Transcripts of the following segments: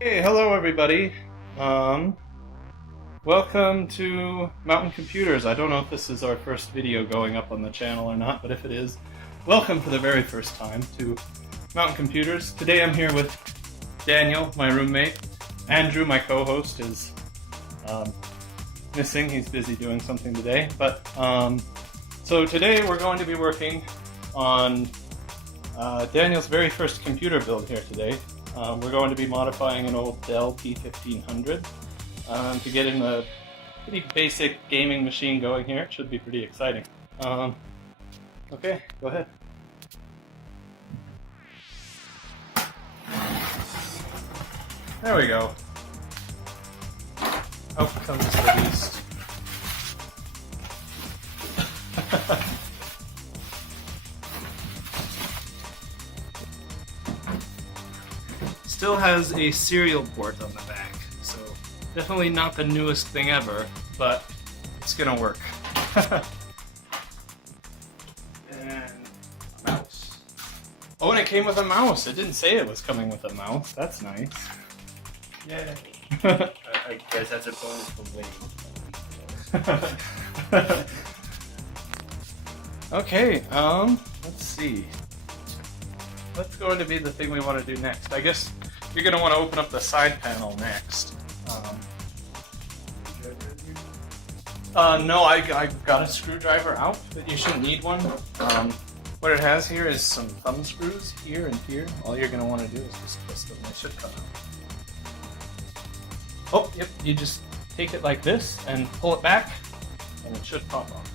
Hey, hello everybody. Welcome to Mountain Computers. I don't know if this is our first video going up on the channel or not, but if it is, welcome for the very first time to Mountain Computers. Today I'm here with Daniel, my roommate. Andrew, my co-host, is missing. He's busy doing something today. But so today we're going to be working on Daniel's very first computer build here today. We're going to be modifying an old Dell P1500 to get in a pretty basic gaming machine going here. It should be pretty exciting. Okay, go ahead. There we go. Out comes the beast. Still has a serial port on the back, so definitely not the newest thing ever, but it's gonna work. And a mouse. Oh, and it came with a mouse. It didn't say it was coming with a mouse. That's nice. Yeah. I guess that's a bonus for winning. Okay, let's see. What's going to be the thing we want to do next? I guess you're going to want to open up the side panel next. No, I got a screwdriver out, but you shouldn't need one. What it has here is some thumb screws here and here. All you're going to want to do is just twist them. They should come out. Oh, yep, you just take it like this and pull it back, and it should pop off.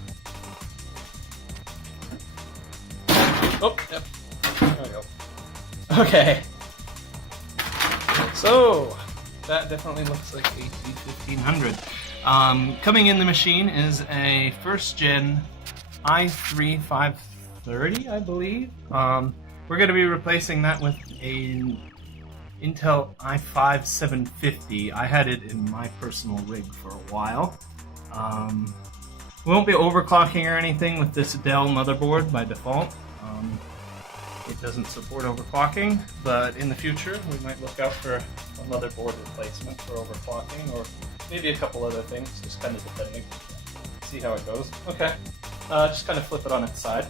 Oh, yep. There we go. Okay. So, that definitely looks like a T1500. Coming in the machine is a first gen i3 530, I believe. We're going to be replacing that with an Intel i5 750. I had it in my personal rig for a while. We won't be overclocking or anything with this Dell motherboard by default. It doesn't support overclocking, but in the future we might look out for a motherboard replacement for overclocking, or maybe a couple other things, just kind of depending. See how it goes. Okay, just kind of flip it on its side.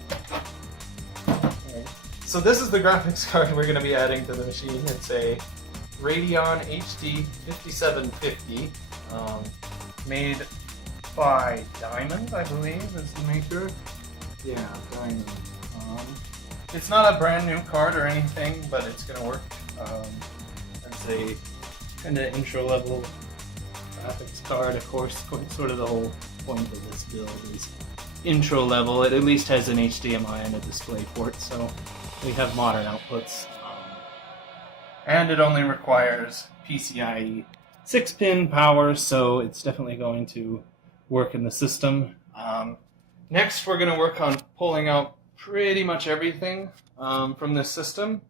Right. So this is the graphics card we're going to be adding to the machine. It's a Radeon HD 5750, made by Diamond, I believe, is the maker. Yeah, Diamond. It's not a brand new card or anything, but it's going to work. It's a kind of intro level graphics card, of course. Sort of the whole point of this build is intro level. It at least has an HDMI and a display port, so we have modern outputs. And it only requires PCIe 6-pin power, so it's definitely going to work in the system. Next, we're going to work on pulling out pretty much everything from this system,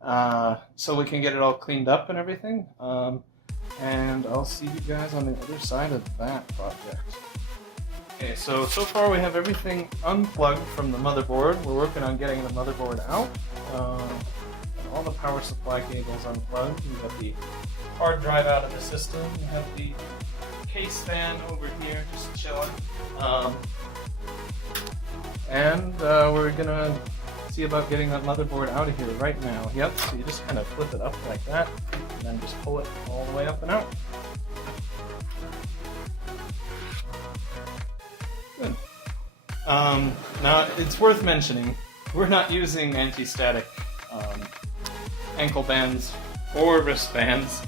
so we can get it all cleaned up and everything. And I'll see you guys on the other side of that project. Okay, so far we have everything unplugged from the motherboard. We're working on getting the motherboard out. And all the power supply cables unplugged. We've got the hard drive out of the system. We have the case fan over here just chilling. And we're gonna see about getting that motherboard out of here right now. Yep, so you just kind of flip it up like that, and then just pull it all the way up and out. Good. Now, it's worth mentioning, we're not using anti-static ankle bands or wristbands.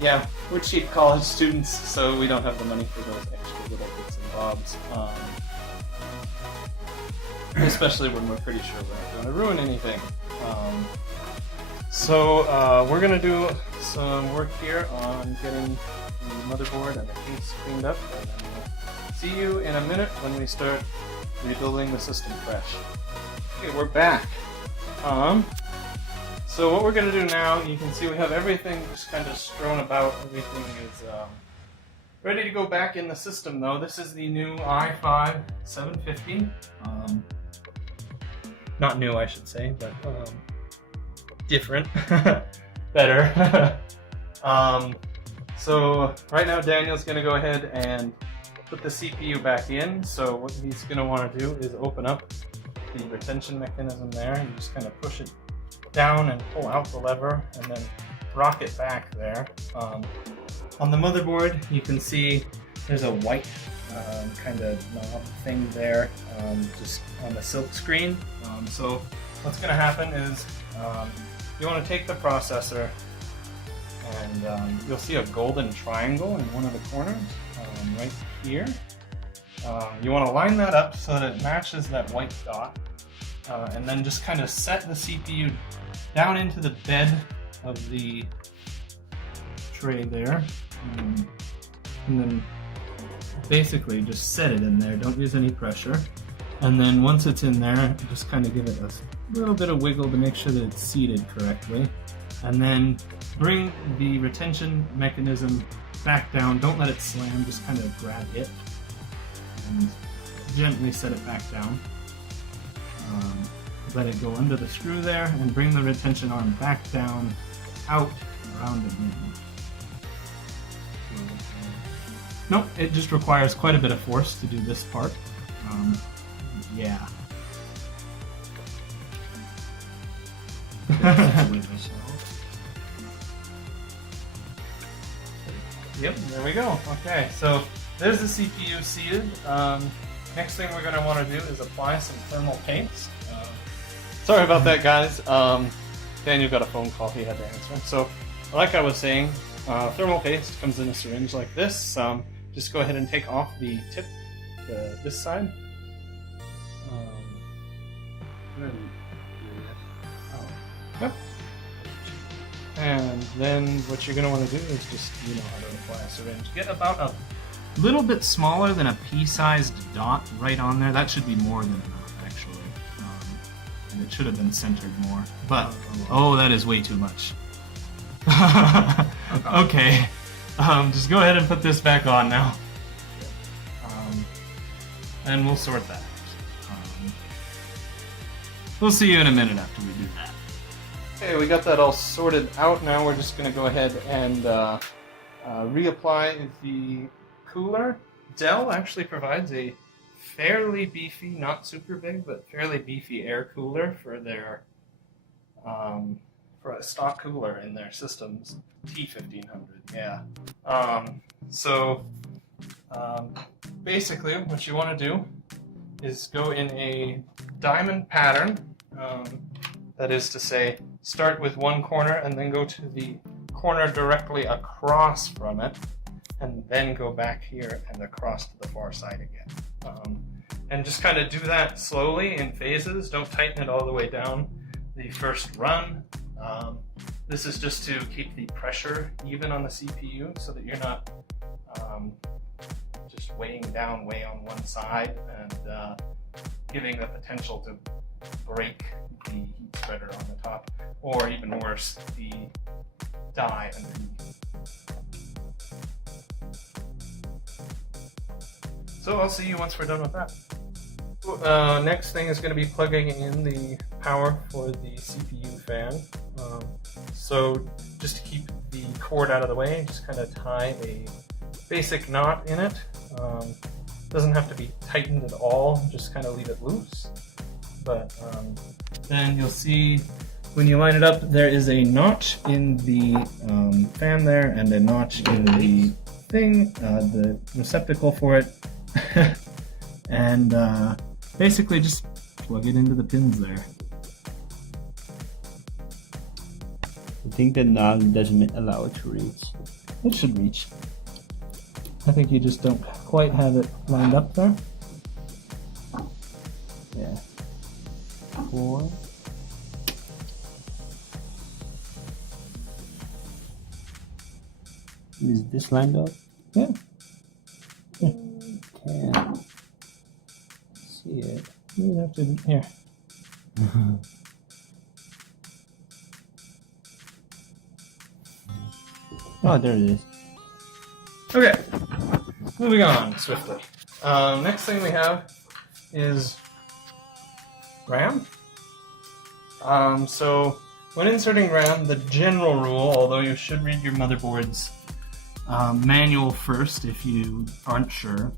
Yeah, we're cheap college students, so we don't have the money for those extra little bits and bobs. Especially when we're pretty sure we're not going to ruin anything. So we're going to do some work here on getting the motherboard and the case cleaned up, and then we'll see you in a minute when we start rebuilding the system fresh. Okay, we're back. So what we're going to do now, you can see we have everything just kind of strewn about. Everything is ready to go back in the system though. This is the new i5 750. Not new, I should say, but different, better. So right now Daniel's going to go ahead and put the CPU back in. So what he's going to want to do is open up the retention mechanism there and just kind of push it down and pull out the lever and then rock it back there. On the motherboard you can see there's a white kind of knob thing there just on the silk screen. So what's going to happen is you want to take the processor and you'll see a golden triangle in one of the corners right here. You want to line that up so that it matches that white dot and then just kind of set the CPU down into the bed of the tray there and then basically just set it in there, don't use any pressure, and then once it's in there just kind of give it a little bit of wiggle to make sure that it's seated correctly, and then bring the retention mechanism back down. Don't let it slam, just kind of grab it and gently set it back down. Let it go under the screw there and bring the retention arm back down, out, around and in. Nope, it just requires quite a bit of force to do this part. Yeah. Yep, there we go. Okay, so there's the CPU seated. Next thing we're going to want to do is apply some thermal paste. Sorry about that, guys. Daniel got a phone call he had to answer. So, like I was saying, thermal paste comes in a syringe like this. Just go ahead and take off the tip, this side. Yep. And then what you're going to want to do is just, you know how to apply a syringe. Get about a little bit smaller than a pea-sized dot right on there. That should be more than enough, actually. And it should have been centered more. But, oh, that is way too much. Okay. Just go ahead and put this back on now. And we'll sort that out. We'll see you in a minute after we do that. Okay, we got that all sorted out. Now we're just going to go ahead and reapply the cooler. Dell actually provides a fairly beefy, not super big, but fairly beefy air cooler for their for a stock cooler in their systems. T1500, yeah. Basically what you want to do is go in a diamond pattern. That is to say, start with one corner and then go to the corner directly across from it, and then go back here and across to the far side again. And just kind of do that slowly in phases. Don't tighten it all the way down the first run. This is just to keep the pressure even on the CPU so that you're not just weighing down way on one side and giving the potential to break the heat spreader on the top, or even worse, the die underneath. So I'll see you once we're done with that. Next thing is going to be plugging in the power for the CPU fan. So just to keep the cord out of the way, just kind of tie a basic knot in it. Doesn't have to be tightened at all, just kind of leave it loose. But then you'll see when you line it up, there is a notch in the fan there and a notch in the thing, the receptacle for it. And basically just plug it into the pins there. I think the knob doesn't allow it to reach. It should reach. I think you just don't quite have it lined up there. Yeah. 4. Is this lined up? Yeah. Can't see it. You have to, here. Oh, there it is. Okay, moving on swiftly. Next thing we have is RAM. So When inserting RAM, the general rule, although you should read your motherboard's manual first if you aren't sure,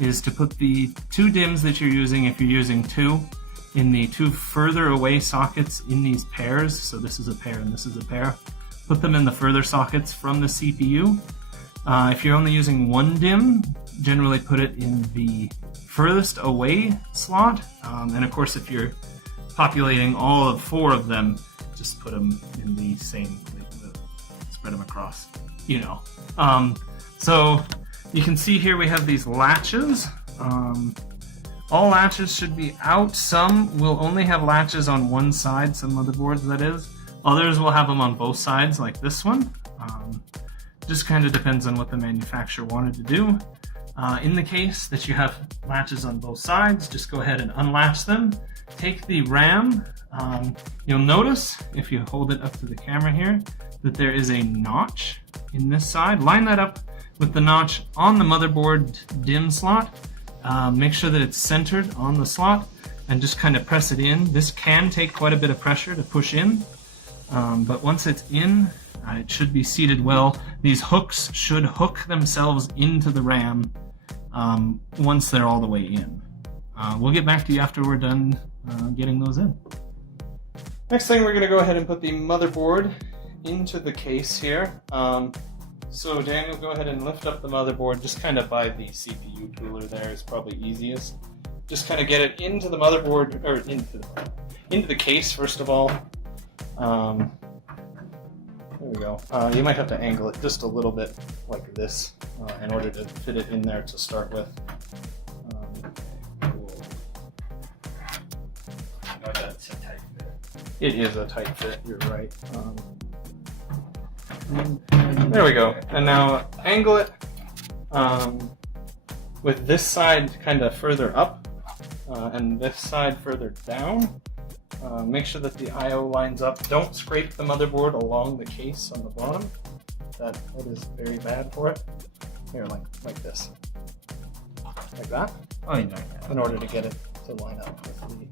is to put the two DIMMs that you're using, if you're using two, in the two further away sockets in these pairs. So this is a pair and this is a pair. Put them in the further sockets from the CPU. If you're only using one DIMM, generally put it in the furthest away slot. And of course, if you're populating all of four of them, just put them in the same place, spread them across, you know. So you can see here we have these latches. All latches should be out. Some will only have latches on one side, some motherboards that is. Others will have them on both sides, like this one. Just kind of depends on what the manufacturer wanted to do. In the case that you have latches on both sides, just go ahead and unlatch them. Take the RAM. You'll notice, if you hold it up to the camera here, that there is a notch in this side. Line that up with the notch on the motherboard DIMM slot. Make sure that it's centered on the slot and just kind of press it in. This can take quite a bit of pressure to push in, but once it's in, it should be seated well. These hooks should hook themselves into the RAM once they're all the way in. We'll get back to you after we're done getting those in. Next thing, we're going to go ahead and put the motherboard into the case here. So Daniel, go ahead and lift up the motherboard, just kind of by the CPU cooler there is probably easiest. Just kind of get it into the motherboard, or into the case first of all. There we go. You might have to angle it just a little bit like this in order to fit it in there to start with. No, that's a tight fit. It is a tight fit, you're right. There we go. And now angle it with this side kind of further up and this side further down. Make sure that the I/O lines up. Don't scrape the motherboard along the case on the bottom. That is very bad for it. Here, like this. Like that. Oh, you know. In order to get it to line up with the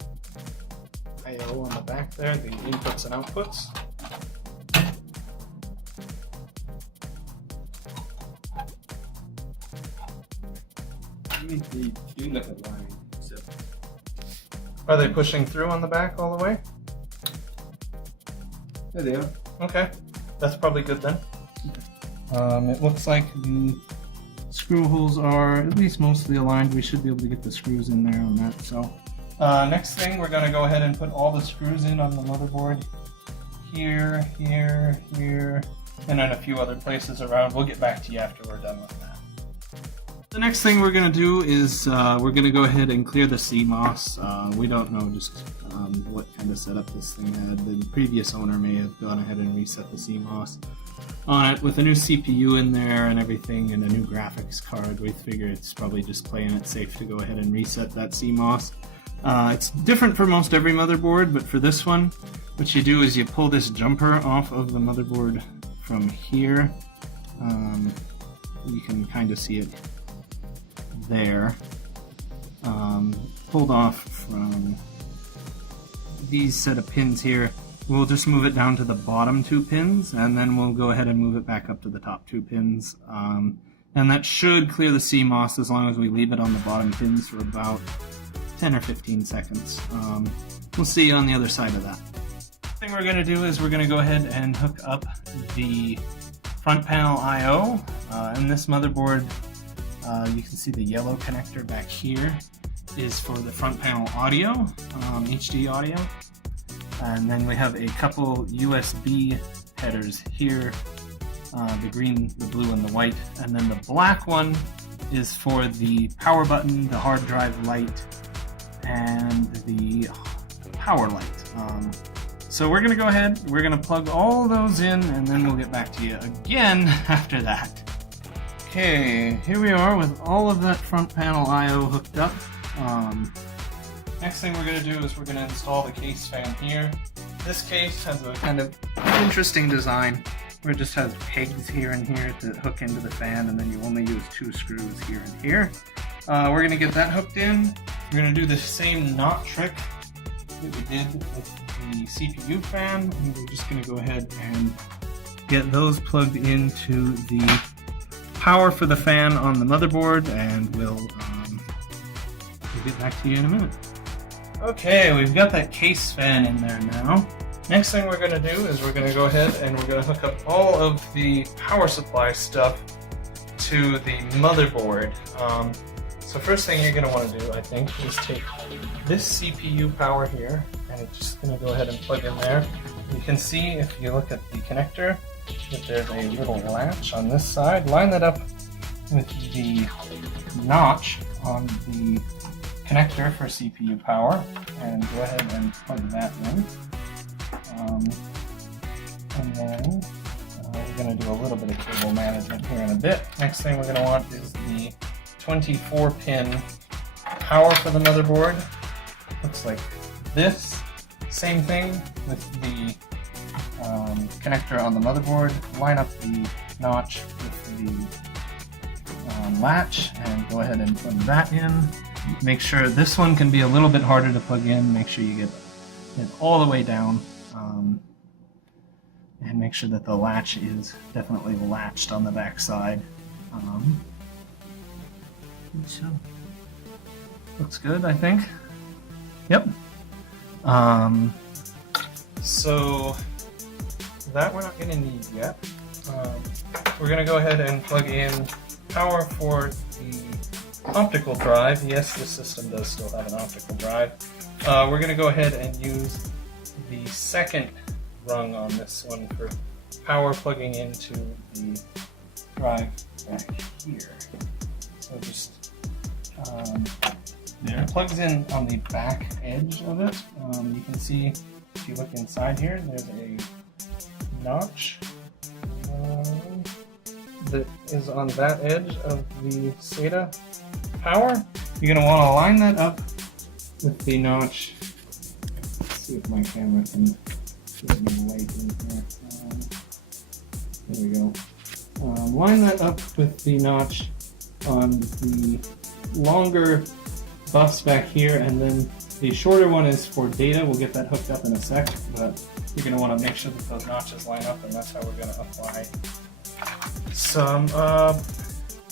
I/O on the back there, the inputs and outputs. They do look a line. So. Are they pushing through on the back all the way? There they are. Okay, that's probably good then. It looks like the screw holes are at least mostly aligned. We should be able to get the screws in there on that. So next thing, we're going to go ahead and put all the screws in on the motherboard. Here, here, here, and then a few other places around. We'll get back to you after we're done with that. The next thing we're going to do is we're going to go ahead and clear the CMOS. We don't know just what kind of setup this thing had. The previous owner may have gone ahead and reset the CMOS on it with a new CPU in there and everything and a new graphics card. We figure it's probably just playing it safe to go ahead and reset that CMOS. It's different for most every motherboard, but for this one, what you do is you pull this jumper off of the motherboard from here. You can kind of see it there, pulled off from these set of pins here. We'll just move it down to the bottom two pins, and then we'll go ahead and move it back up to the top two pins. And that should clear the CMOS as long as we leave it on the bottom pins for about 10 or 15 seconds. We'll see you on the other side of that. The thing we're going to do is we're going to go ahead and hook up the front panel I/O. And this motherboard, you can see the yellow connector back here is for the front panel audio, HD audio. And then we have a couple USB headers here, the green, the blue, and the white. And then the black one is for the power button, the hard drive light, and the power light. So we're going to go ahead, we're going to plug all those in, and then we'll get back to you again after that. Okay, here we are with all of that front panel I/O hooked up. Next thing we're going to do is we're going to install the case fan here. This case has a kind of interesting design where it just has pegs here and here to hook into the fan, and then you only use two screws here and here. We're going to get that hooked in. We're going to do the same knot trick that we did with the CPU fan, and we're just going to go ahead and get those plugged into the power for the fan on the motherboard, and we'll get back to you in a minute. Okay, we've got that case fan in there now. Next thing we're going to do is we're going to go ahead and we're going to hook up all of the power supply stuff to the motherboard. So first thing you're going to want to do, I think, is take this CPU power here, and it's just going to go ahead and plug in there. You can see, if you look at the connector, that there's a little latch on this side. Line that up with the notch on the connector for CPU power, and go ahead and plug that in. And then we're going to do a little bit of cable management here in a bit. Next thing we're going to want is the 24-pin power for the motherboard. Looks like this. Same thing with the connector on the motherboard. Line up the notch with the latch and go ahead and plug that in. Make sure this one can be a little bit harder to plug in. Make sure you get it all the way down. And make sure that the latch is definitely latched on the back side. So, looks good, I think. Yep. So that we're not going to need yet. We're going to go ahead and plug in power for the optical drive. Yes, this system does still have an optical drive. We're going to go ahead and use the second rung on this one for power plugging into the drive back here. So just there. It plugs in on the back edge of it. You can see, if you look inside here, there's a notch that is on that edge of the SATA power. You're going to want to line that up with the notch. Let's see if my camera can get me light in here. There we go. Line that up with the notch on the longer bus back here, and then the shorter one is for data. We'll get that hooked up in a sec, but you're going to want to make sure that those notches line up, and that's how we're going to apply some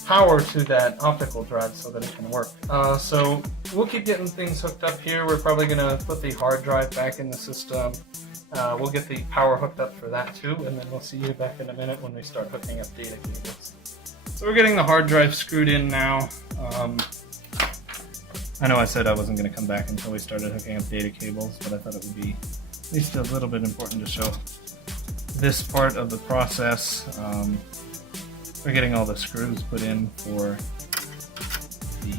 power to that optical drive so that it can work. So we'll keep getting things hooked up here. We're probably going to put the hard drive back in the system. We'll get the power hooked up for that too, and then we'll see you back in a minute when we start hooking up data cables. So we're getting the hard drive screwed in now. I know I said I wasn't going to come back until we started hooking up data cables, but I thought it would be at least a little bit important to show this part of the process. We're getting all the screws put in for the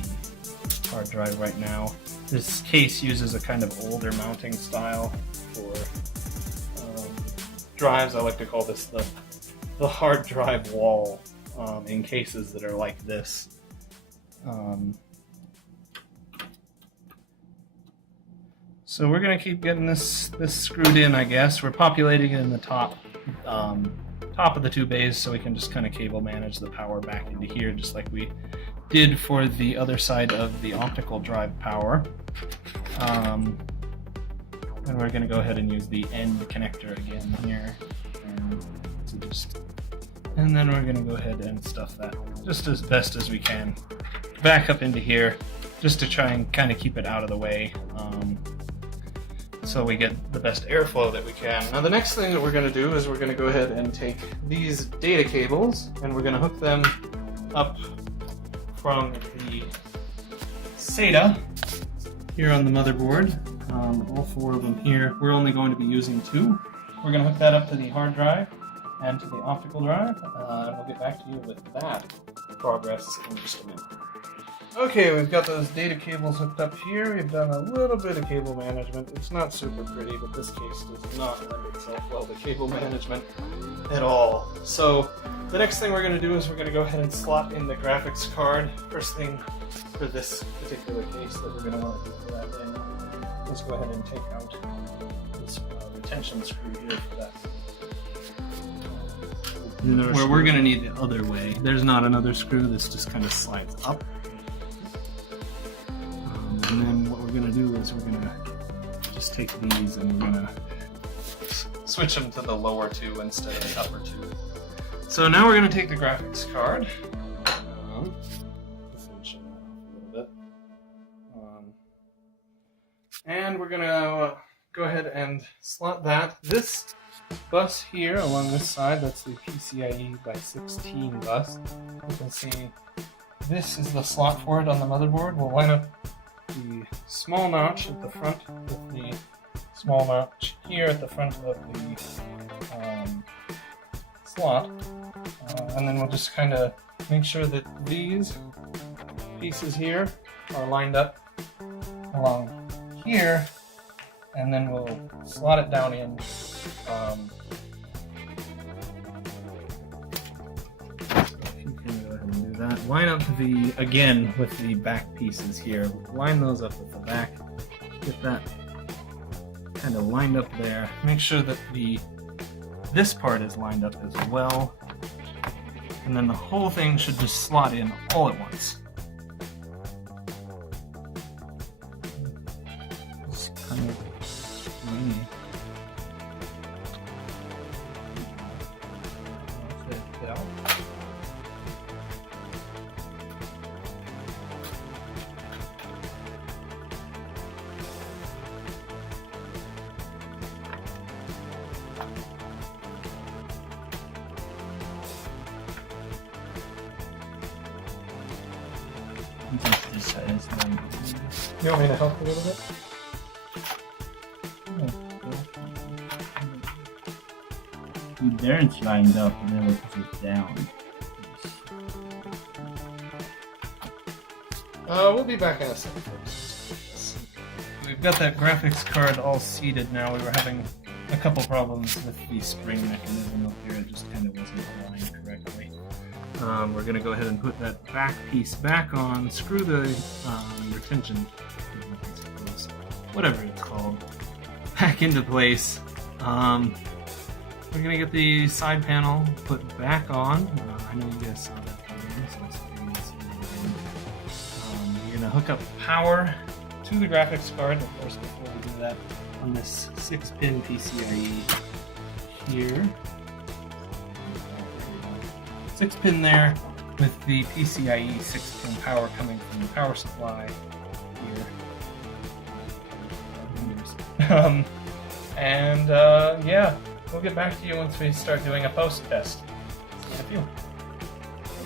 hard drive right now. This case uses a kind of older mounting style for drives. I like to call this the hard drive wall in cases that are like this. So we're going to keep getting this screwed in, I guess. We're populating it in the top of the two bays so we can just kind of cable manage the power back into here, just like we did for the other side of the optical drive power. And we're going to go ahead and use the end connector again here. And then we're going to go ahead and stuff that just as best as we can back up into here, just to try and kind of keep it out of the way, so we get the best airflow that we can. Now the next thing that we're going to do is we're going to go ahead and take these data cables and we're going to hook them up from the SATA here on the motherboard. All four of them here. We're only going to be using two. We're going to hook that up to the hard drive and to the optical drive, and we'll get back to you with that progress in just a minute. Okay, we've got those data cables hooked up here. We've done a little bit of cable management. It's not super pretty, but this case does not lend itself well to cable management at all. So the next thing we're going to do is we're going to go ahead and slot in the graphics card. First thing for this particular case that we're going to want to do for that thing, let's go ahead and take out this retention screw here for that. Where we're going to need the other way. There's not another screw. This just kind of slides up. And then what we're going to do is we're going to just take these and we're gonna switch them to the lower two instead of the upper two. So now we're gonna take the graphics card. Finish it off a little bit. And we're gonna go ahead and slot that. This bus here along this side, that's the PCIe by 16 bus. You can see this is the slot for it on the motherboard. We'll line up the small notch at the front with the small notch here at the front of the slot. And then we'll just kind of make sure that these pieces here are lined up along here, and then we'll slot it down in. You can go ahead and do that. Line up again with the back pieces here. Line those up with the back. Get that kind of lined up there. Make sure that this part is lined up as well. And then the whole thing should just slot in all at once. It's kind of rainy. You want me to help a little bit? There it's lined up and then we'll push it down. We'll be back in a second. We've got that graphics card all seated now. We were having a couple problems with the spring mechanism up here. It just kind of wasn't aligned correctly. We're going to go ahead and put that back piece back on, screw the retention, whatever it's called, back into place. We're going to get the side panel put back on. I know you guys saw that already, so let's see it again. You're going to hook up power to the graphics card. Of course, before we do that, on this 6-pin PCIe here. 6-pin there with the PCIe 6-pin power coming from the power supply here. Yeah, we'll get back to you once we start doing a post test. See you in a few.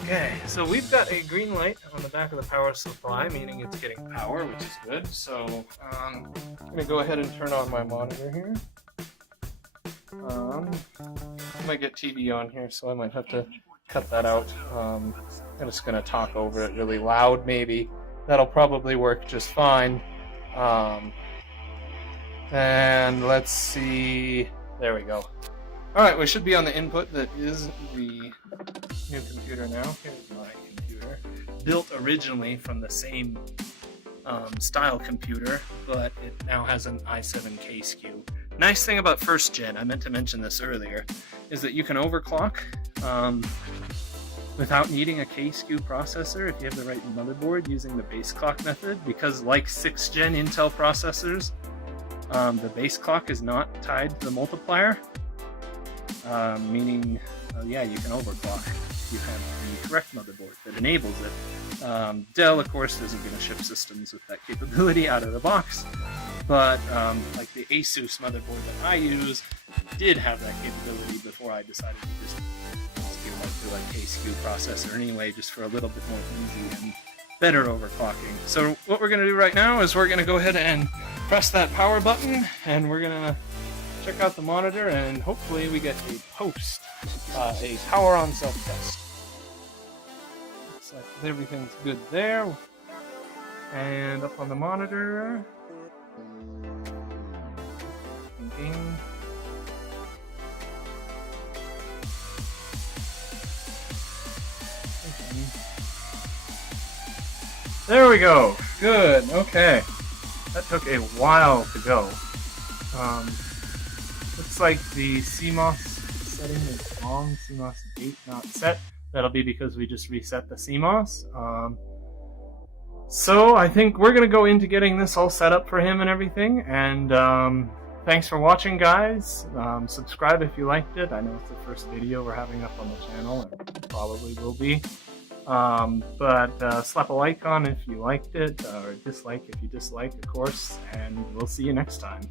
Okay, so we've got a green light on the back of the power supply, meaning it's getting power, which is good. So I'm going to go ahead and turn on my monitor here. I might get TV on here, so I might have to cut that out. I'm just going to talk over it really loud, maybe. That'll probably work just fine. And let's see. There we go. Alright, we should be on the input that is the new computer now. Here's my computer. Built originally from the same style computer, but it now has an i7 SKU. Nice thing about first gen, I meant to mention this earlier, is that you can overclock without needing a K-SKU processor if you have the right motherboard using the base clock method, because like 6th gen Intel processors, the base clock is not tied to the multiplier, meaning, yeah, you can overclock if you have the correct motherboard that enables it. Dell, of course, isn't going to ship systems with that capability out of the box, but like the Asus motherboard that I use did have that capability before I decided to just give that to a K-SKU processor anyway, just for a little bit more easy and better overclocking. So what we're going to do right now is we're going to go ahead and press that power button, and we're going to check out the monitor, and hopefully we get a power on self-test. Looks like everything's good there. And up on the monitor, thinking. There we go. Good. Okay. That took a while to go. Looks like the CMOS setting is wrong. CMOS gate not set. That'll be because we just reset the CMOS. So I think we're gonna go into getting this all set up for him and everything. And thanks for watching, guys. Subscribe if you liked it. I know it's the first video we're having up on the channel, and probably will be. But slap a like on if you liked it, or dislike if you dislike, of course. And we'll see you next time.